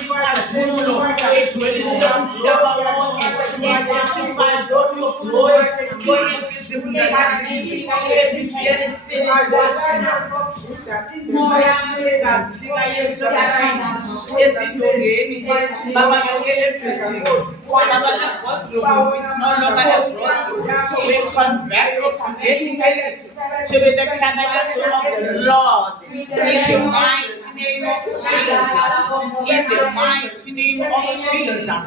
inkazimulo egcwelise umhlaba wonke. It testifies of your glory, your invisible light, every sin igazi likaYesu ezindongeni baba yonke le Baba, let wardrobe is no longer a wardrobe. We convert it to dedicated to be the tabernacle of the Lord. In the mighty name of Jesus. In the mighty name of Jesus.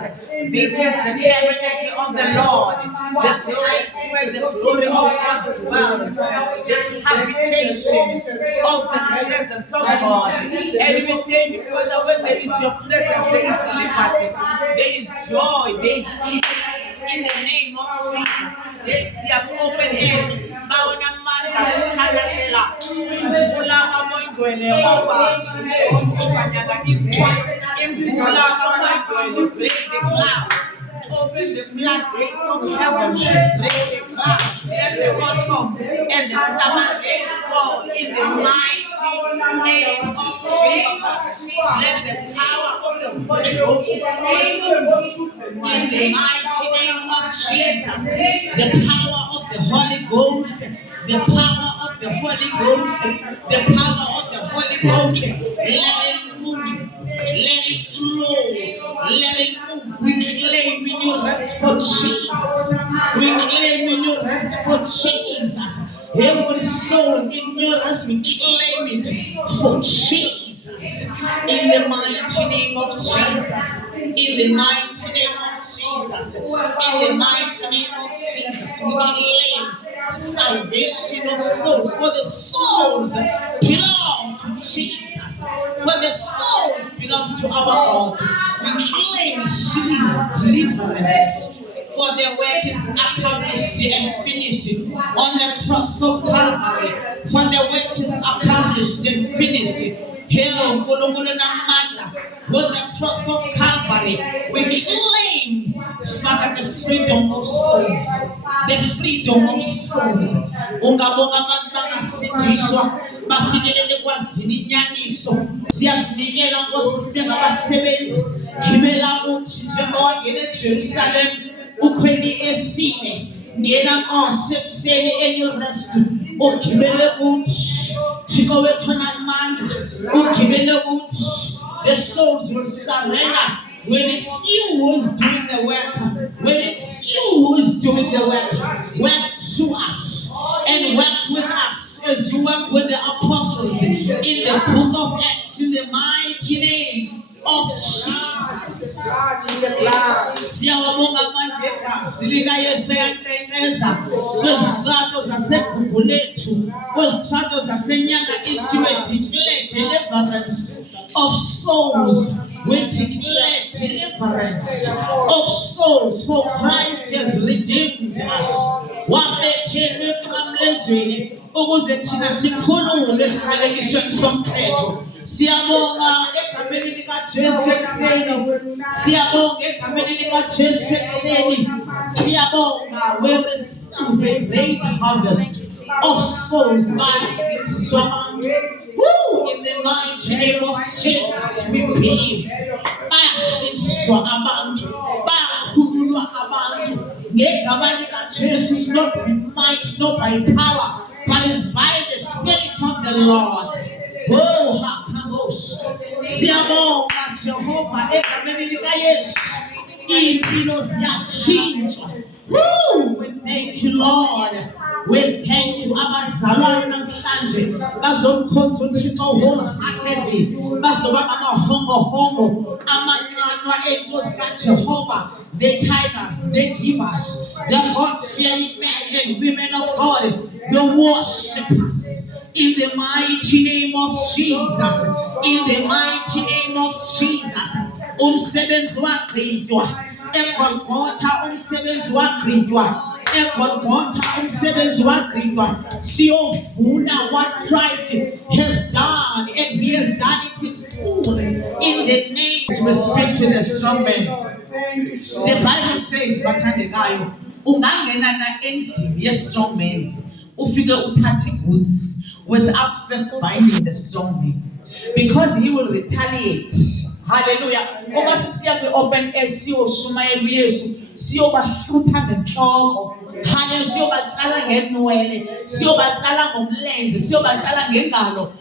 This is the tabernacle of the Lord. The place where the glory of God dwells. The habitation of the presence of God. And we thank you, Father, when there is your presence, there is liberty, there is joy, there is peace. In the name of Jesus, yes, you have open hand. Maona manda sithandazela imvula kaMoyingcwele over Nyanga East. Imvula kaMoyingcwele, break the cloud. Open the floodgates of heaven, break the clouds, let the autumn and the summer rain fall in the mighty name of Jesus. Let the power of the Holy Ghost in the mighty name of Jesus. The power of the Holy Ghost, the power of the Holy Ghost, the power of the Holy Ghost. Let it move, let it flow, let it move. We claim in your rest for Jesus. We claim in your rest for Jesus. Every soul in your rest, we claim it for Jesus. In the mighty name of Jesus. In the mighty name of Jesus. In the mighty name of Jesus. We claim salvation of souls. For the souls belong to Jesus. For the souls belongs to our God. We claim healing, deliverance. For the work is accomplished and finished on the cross of Calvary. For the work is accomplished and finished. Hell, with the cross of Calvary, we claim, Father, the freedom of souls. The freedom of souls. Ungabonga abantu bangasindiswa bafikelele kwazini inyaniso. Siyazinikela Nkosi sibe ngabasebenzi. Gibela uthi njengoba wangena eJerusalem ukhweli esine ngena sekuseni enyurest ugibele uthi Thixo wethu namandla ugibele uthi the souls will surrender. When it's you who is doing the work, when it's you who is doing the work through us and work with us as you work with the apostles in the book of Acts in the mighty name of Jesus. Siyawabonga amandla silikaYesu yankenteza kwezistrato zaseGugu lethu kwezistrato zaseNyanga East we declare deliverance of souls. We declare deliverance of souls, for Christ has redeemed us. Wabethelwe eqamlezweni ukuze thina sikhululwe esiqalekisweni somthetho. Siyabonga egameni likaJesu ekuseni. Siyabonga egameni likaJesu ekuseni. Siyabonga, we receive a great harvest of souls. Woo! In the mighty name of Jesus, we believe. Bayasindiswa abantu, bayakhululwa abantu. Ngegama likaJesu, it's not by might, not by power, but it's by the Spirit of the Lord. Oh, hakabosh. Siyabonga Jehova egameni likaYesu. Impilo ziyachinjwa. Woo! We thank you, Lord. We thank you. Abazalwane namhlanje bazomkhonza uThixo wholeheartedly. Bazoba amahongo amanqanwa enkosi kaJehova. The tithers, the givers, the God-fearing men and women of God, the worshippers. In the mighty name of Jesus. In the mighty name of Jesus. Umsebenzi wagqitywa. eGolgotha umsebenzi wagqitywa. eGolgotha umsebenzi wagqitywa. Siyovuna what Christ has done, and He has done it in full. In the name, we speak to the strong man. The Bible says, bathandekayo, ungangena na endlini ye-strong man, ufike uthathe goods without first binding the strong man, because he will retaliate. Hallelujah. Uma sisiya kwi-open air siyoshumayela uYesu, siyobahlutha ngenhloko. Hallelujah. Siyobatsala ngenwele, siyobatsala ngomlenze, siyobatsala ngengalo.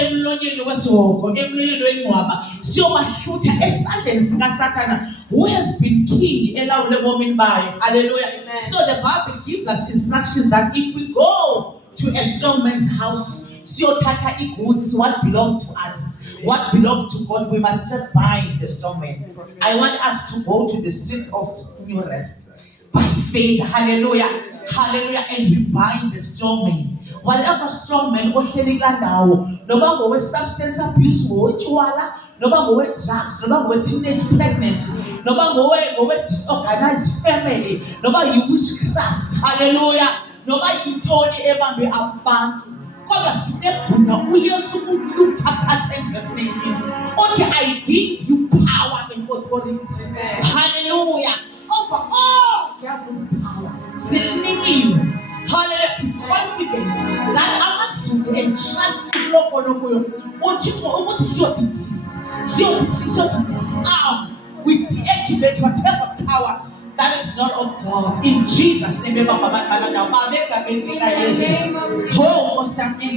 Emlonyeni wesihoko, emlonyeni wengcwaba, siyobahlutha esandleni sikaSathana, who has been king elawule ebomini bayo. Hallelujah. So the Bible gives us instructions that if we go to a strong man's house, siyothatha igoods, what belongs to us, what belongs to God, we must first bind the strong man. I want us to go to the streets of New Rest by faith. Hallelujah. Hallelujah. And we bind the strong man. Whatever strong man ohleli kula ndawo, noba ngowe substance abuse, ngowetshwala, noba ngowe drugs, noba ngowe teenage pregnancy, noba ngowe disorganized family, noba witchcraft. Hallelujah. Noba yintoni ebambe abantu. Kodwa sinegunya uYesu Luke chapter 10 verse 19 uthi I give you power and authority. Hallelujah. Over all devil's power. Sinikiwe. Hallelujah. Be confident that amazulu and trust kuloko nokuyo uthixo ukuthi siyothi disarm, we deactivate whatever power that is not of God. In Jesus' name, in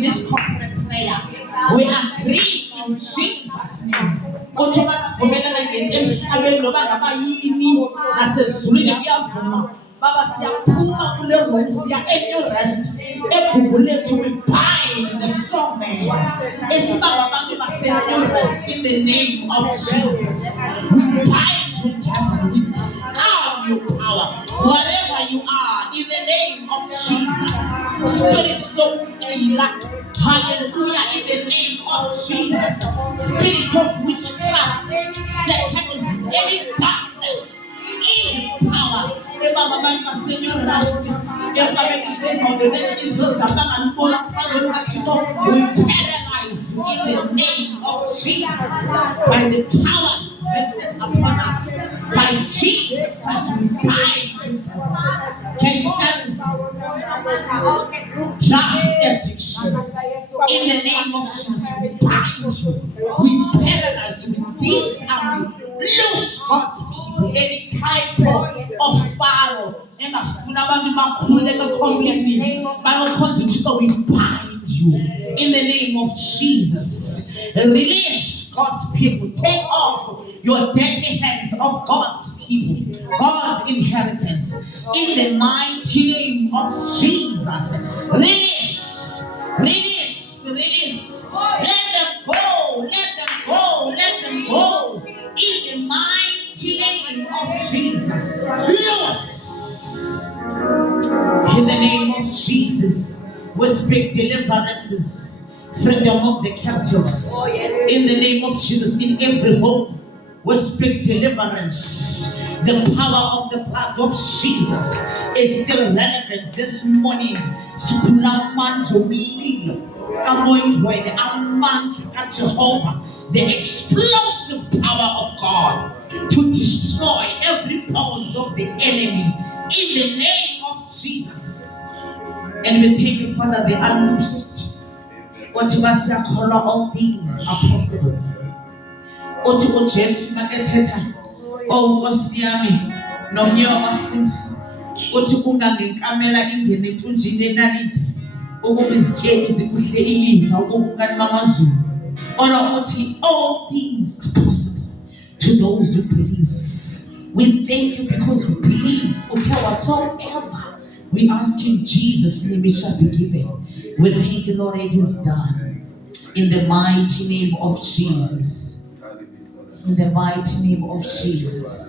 this corporate prayer, we agree in Jesus' name. Baba siyaphuma kule room siya New Rest egugulethu, we bind the strong man. Esibaba abantu base New Rest in the name of Jesus. We bind you devil, we disarm your power wherever you are in the name of Jesus. Spirit so ill, hallelujah, in the name of Jesus. Spirit of witchcraft, satanism, any darkness, any power. We paralyze in the name of Jesus by the powers vested upon us by Jesus Christ. We bind gangsters, drug addiction in the name of Jesus. We bind you, we paralyze you, we disarm you, loose God's people, any type of Pharaoh. We bind you in the name of Jesus. Release God's people. Take off your dirty hands of God's people, God's inheritance, in the mighty name of Jesus. Release, release, release. Let them go, let them go, let them go. In the mighty name of Jesus. Loose. In the name of Jesus, we speak deliverances, freedom of the captives. In the name of Jesus, in every home, we speak deliverance. The power of the blood of Jesus is still relevant this morning. Jehovah, the explosive power of God to destroy every bones of the enemy in the name of Jesus. And we thank you, Father, they are loosed. All things are possible. Jesu makethetha Nkosi yami nomnye wabafundi uthi kungangenkamela ingene ethunjini enalithi ukuba izitsheli zikuhle ilifa ukubukani mamazulu. Ona uthi all things are possible to those who believe. We thank you because we believe. Whatsoever we ask in Jesus' name it shall be given. We thank you, Lord, it is done. In the mighty name of Jesus. In the mighty name of Jesus.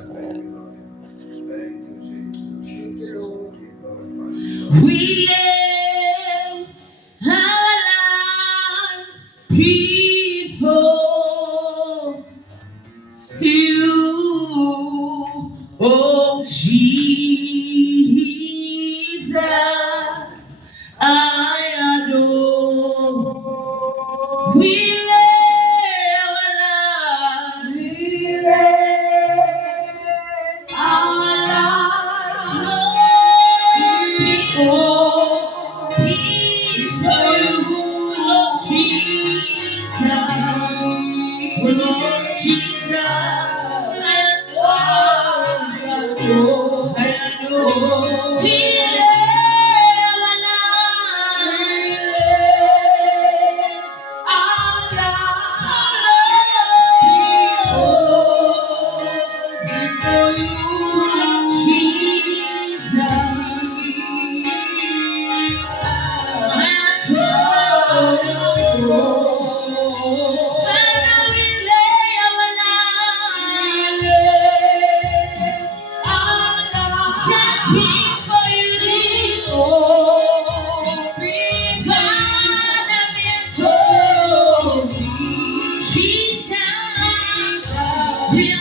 We live our lives before you, oh Jesus, I adore. We We